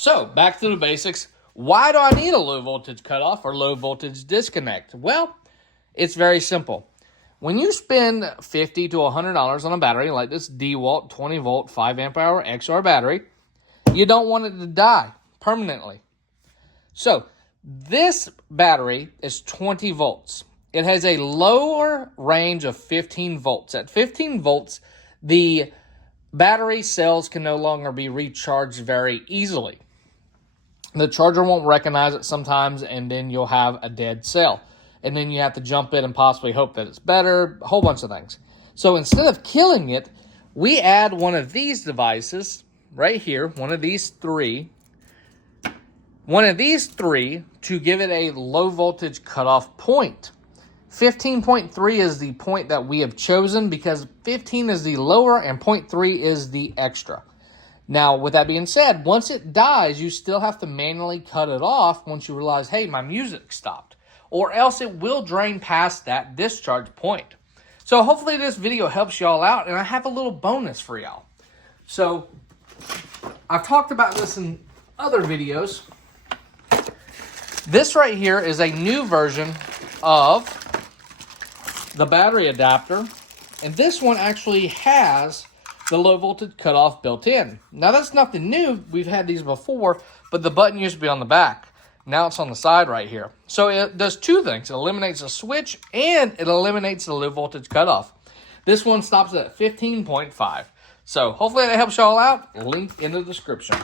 So back to the basics. Why do I need a low voltage cutoff or low voltage disconnect? Well, it's very simple. When you spend $50 to $100 on a battery like this DeWalt 20 volt 5 amp hour XR battery, you don't want it to die permanently. So this battery is 20 volts. It has a lower range of 15 volts. At 15 volts, the battery cells can no longer be recharged very easily. The charger won't recognize it sometimes, and then you'll have a dead cell. And then you have to jump in and possibly hope that it's better, a whole bunch of things. So instead of killing it, we add one of these devices right here, one of these three to give it a low voltage cutoff point. 15.3 is the point that we have chosen because 15 is the lower and 0.3 is the extra. Now, with that being said, once it dies, you still have to manually cut it off once you realize, hey, my music stopped. Or else it will drain past that discharge point. So hopefully this video helps y'all out, and I have a little bonus for y'all. So I've talked about this in other videos. This right here is a new version of the battery adapter, and this one actually has the low voltage cutoff built in. Now that's nothing new. We've had these before, but the button used to be on the back. Now it's on the side right here. So it does two things. It eliminates a switch and it eliminates the low voltage cutoff. This one stops at 15.5. So hopefully that helps y'all out. Link in the description.